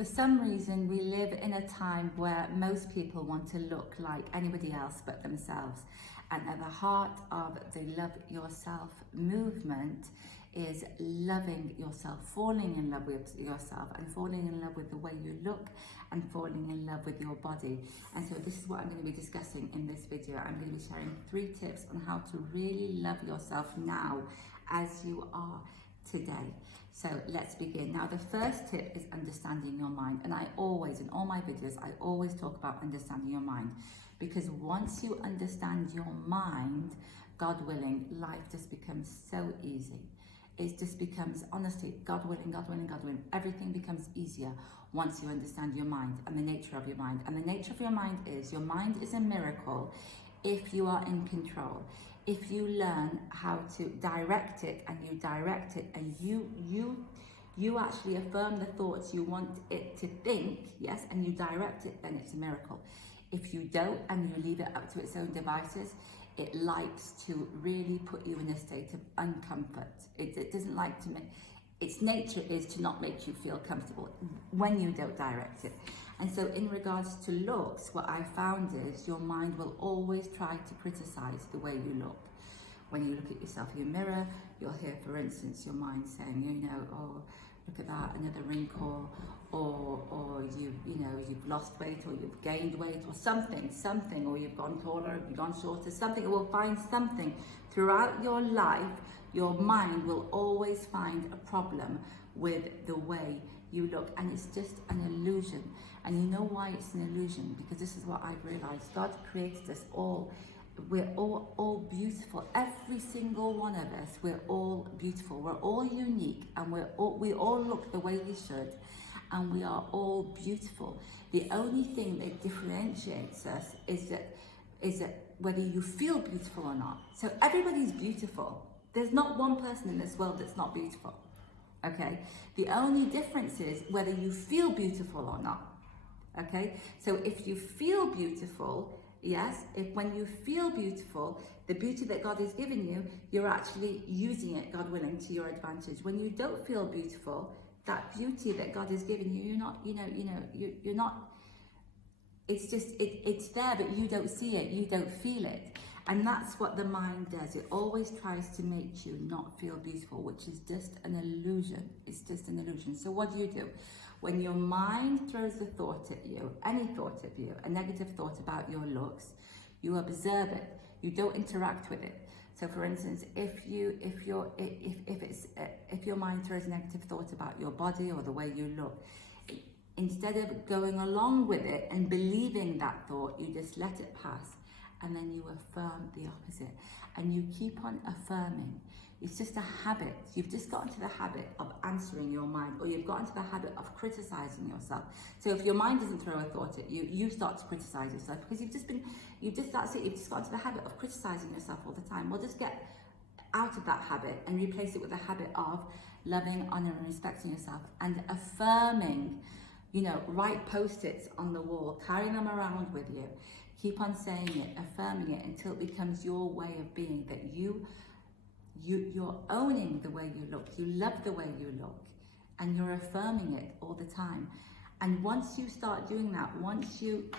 For some reason, we live in a time where most people want to look like anybody else but themselves. And at the heart of the Love Yourself movement is loving yourself, falling in love with yourself and falling in love with the way you look and falling in love with your body. And so this is what I'm going to be discussing in this video. I'm going to be sharing 3 tips on how to really love yourself now as you are today. So let's begin. Now the first tip is understanding your mind, and I always, in all my videos, I always talk about understanding your mind, because once you understand your mind, God willing, life just becomes so easy. It just becomes, honestly, God willing, God willing, God willing, everything becomes easier once you understand your mind and the nature of your mind. And the nature of your mind is a miracle if you are in control. If you learn how to direct it and you actually affirm the thoughts you want it to think, yes, and you direct it, then it's a miracle. If you don't and you leave it up to its own devices, it likes to really put you in a state of uncomfort. It doesn't like to make, its nature is to not make you feel comfortable when you don't direct it. And so in regards to looks, what I found is your mind will always try to criticize the way you look. When you look at yourself in the mirror, you'll hear, for instance, your mind saying, you know, oh, look at that, another wrinkle, or you've lost weight, or you've gained weight, or something, or you've gone taller, you've gone shorter, something. It will find something throughout your life. Your mind will always find a problem with the way you look, and it's just an illusion. And you know why it's an illusion? Because this is what I've realized. God created us all. We're all beautiful. Every single one of us, we're all beautiful. We're all unique, and we all look the way we should, and we are all beautiful. The only thing that differentiates us is that whether you feel beautiful or not. So everybody's beautiful. There's not one person in this world that's not beautiful. Okay? The only difference is whether you feel beautiful or not. Okay? So if you feel beautiful, yes, when you feel beautiful, the beauty that God has given you, you're actually using it, God willing, to your advantage. When you don't feel beautiful, that beauty that God has given you, you're not, it's there, but you don't see it, you don't feel it. And that's what the mind does. It always tries to make you not feel beautiful, which is just an illusion. It's just an illusion. So what do? When your mind throws a thought at you, any thought of you, a negative thought about your looks, you observe it. You don't interact with it. So, for instance, if your mind throws a negative thought about your body or the way you look, instead of going along with it and believing that thought, you just let it pass, and then you affirm the opposite, and you keep on affirming. It's just a habit. You've just got into the habit of answering your mind, or you've got into the habit of criticizing yourself. So if your mind doesn't throw a thought at you, you start to criticize yourself, because you've just got into the habit of criticizing yourself all the time. Well, just get out of that habit and replace it with a habit of loving, honoring, and respecting yourself, and affirming. Write post-its on the wall, carry them around with you. Keep on saying it, affirming it, until it becomes your way of being, that you're owning the way you look, you love the way you look, and you're affirming it all the time. And once you start doing that, once you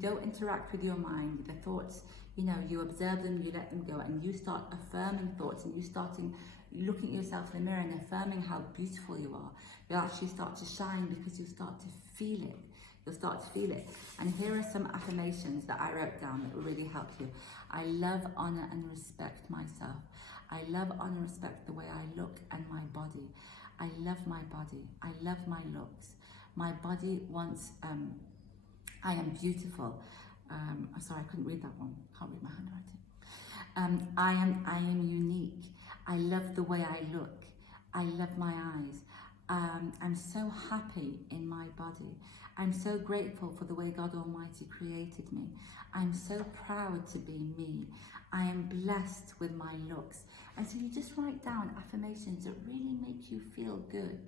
don't interact with your mind, the thoughts, you observe them, you let them go, and you start affirming thoughts, and you looking at yourself in the mirror and affirming how beautiful you are, you'll actually start to shine, because you start to feel it. You'll start to feel it. And here are some affirmations that I wrote down that will really help you. I love, honor, and respect myself. I love, honor, and respect the way I look and my body. I love my body. I love my looks. My body wants, I am beautiful. I'm sorry, I couldn't read that one. Can't read my handwriting. I am unique. I love the way I look. I love my eyes. I'm so happy in my body. I'm so grateful for the way God Almighty created me. I'm so proud to be me. I am blessed with my looks. And so you just write down affirmations that really make you feel good,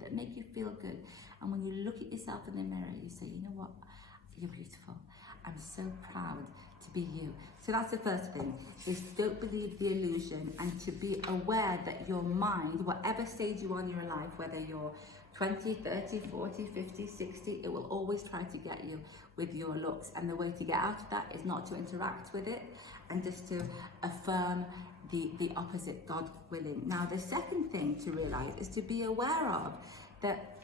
And when you look at yourself in the mirror, you say, you know what? You're beautiful. I'm so proud to be you. So that's the first thing, is don't believe the illusion, and to be aware that your mind, whatever stage you are in your life, whether you're 20, 30, 40, 50, 60, it will always try to get you with your looks. And the way to get out of that is not to interact with it and just to affirm the opposite, God willing. Now, the second thing to realize is to be aware of that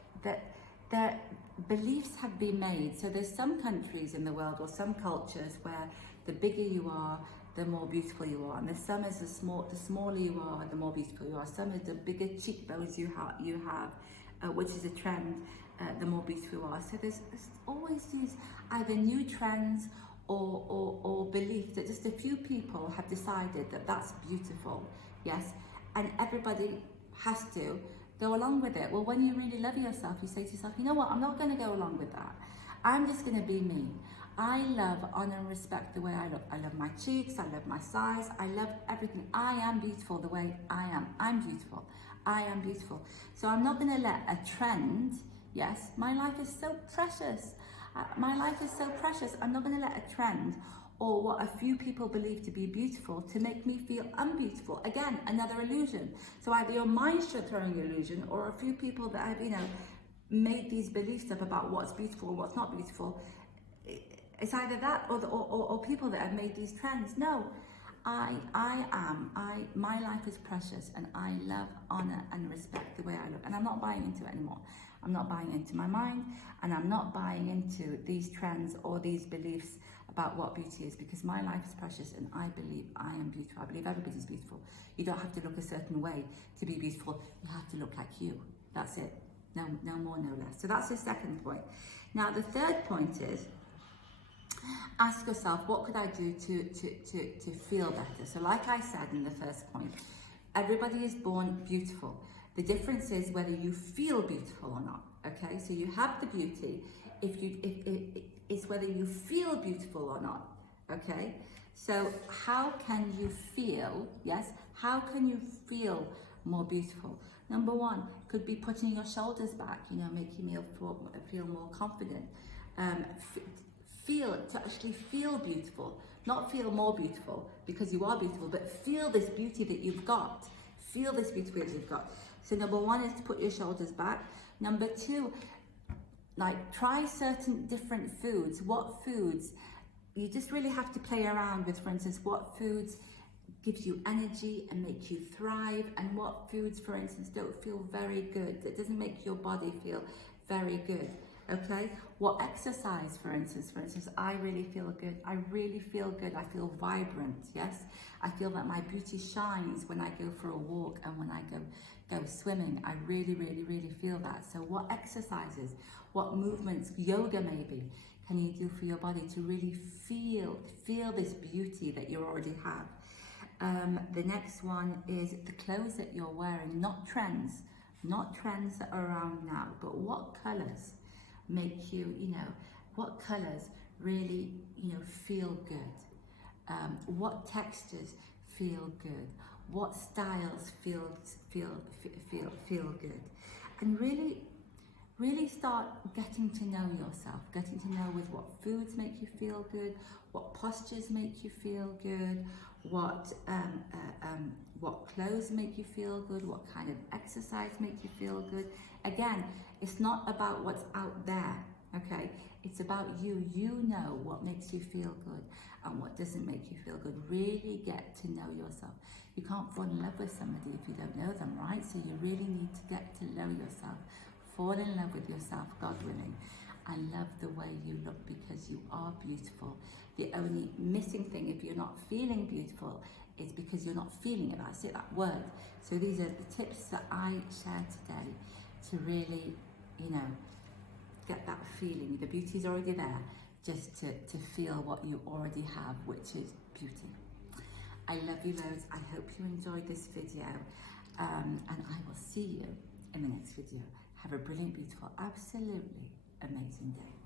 beliefs have been made. So there's some countries in the world or some cultures where the bigger you are, the more beautiful you are, and there's some as the smaller you are, the more beautiful you are. Some is the bigger cheekbones you have, which is a trend, the more beautiful you are. So there's always these either new trends or beliefs that just a few people have decided that that's beautiful, yes, and everybody has to go along with it. Well, when you really love yourself, you say to yourself, you know what, I'm not going to go along with that. I'm just going to be me. I love, honor and respect the way I look. I love my cheeks, I love my size, I love everything. I am beautiful the way I am. I'm beautiful. I am beautiful. So I'm not going to let a trend, yes, my life is so precious. My life is so precious. I'm not going to let a trend or what a few people believe to be beautiful to make me feel unbeautiful. Again, another illusion. So either your mind's throwing an illusion, or a few people that have, made these beliefs up about what's beautiful and what's not beautiful. It's either that or people that have made these trends. No, my life is precious, and I love, honor and respect the way I look, and I'm not buying into it anymore. I'm not buying into my mind, and I'm not buying into these trends or these beliefs about what beauty is, because my life is precious and I believe I am beautiful. I believe everybody's beautiful. You don't have to look a certain way to be beautiful. You have to look like you. That's it. No more, no less. So that's the second point. Now, the third point is, ask yourself, what could I do to feel better? So like I said in the first point, everybody is born beautiful. The difference is whether you feel beautiful or not, okay? So you have the beauty, it's whether you feel beautiful or not, okay? So how can you feel, yes? How can you feel more beautiful? Number one, could be putting your shoulders back, making you feel more confident. To actually feel beautiful, not feel more beautiful because you are beautiful, but feel this beauty that you've got. Feel this beauty that you've got. So number one is to put your shoulders back. Number two, try certain different foods. What foods, you just really have to play around with, for instance, what foods gives you energy and make you thrive, and what foods, for instance, don't feel very good, that doesn't make your body feel very good. Okay, what exercise, for instance, I really feel good. I feel vibrant, yes? I feel that my beauty shines when I go for a walk and when I go swimming. I really feel that. So what exercises, what movements, yoga maybe, can you do for your body to really feel this beauty that you already have? The next one is the clothes that you're wearing, not trends that are around now, but what colors make you, what colors really, feel good? What textures feel good? What styles feel good? And really start getting to know yourself, getting to know with what foods make you feel good, what postures make you feel good, what clothes make you feel good, what kind of exercise make you feel good. Again, it's not about what's out there, okay? It's about you. You know what makes you feel good and what doesn't make you feel good. Really get to know yourself. You can't fall in love with somebody if you don't know them, right? So you really need to get to know yourself. Fall in love with yourself, God willing. I love the way you look because you are beautiful. The only missing thing, if you're not feeling beautiful, is because you're not feeling it. That's it, that word. So these are the tips that I share today to really, get that feeling. The beauty's already there, just to feel what you already have, which is beauty. I love you loads. I hope you enjoyed this video, and I will see you in the next video. Have a brilliant, beautiful, absolutely amazing day.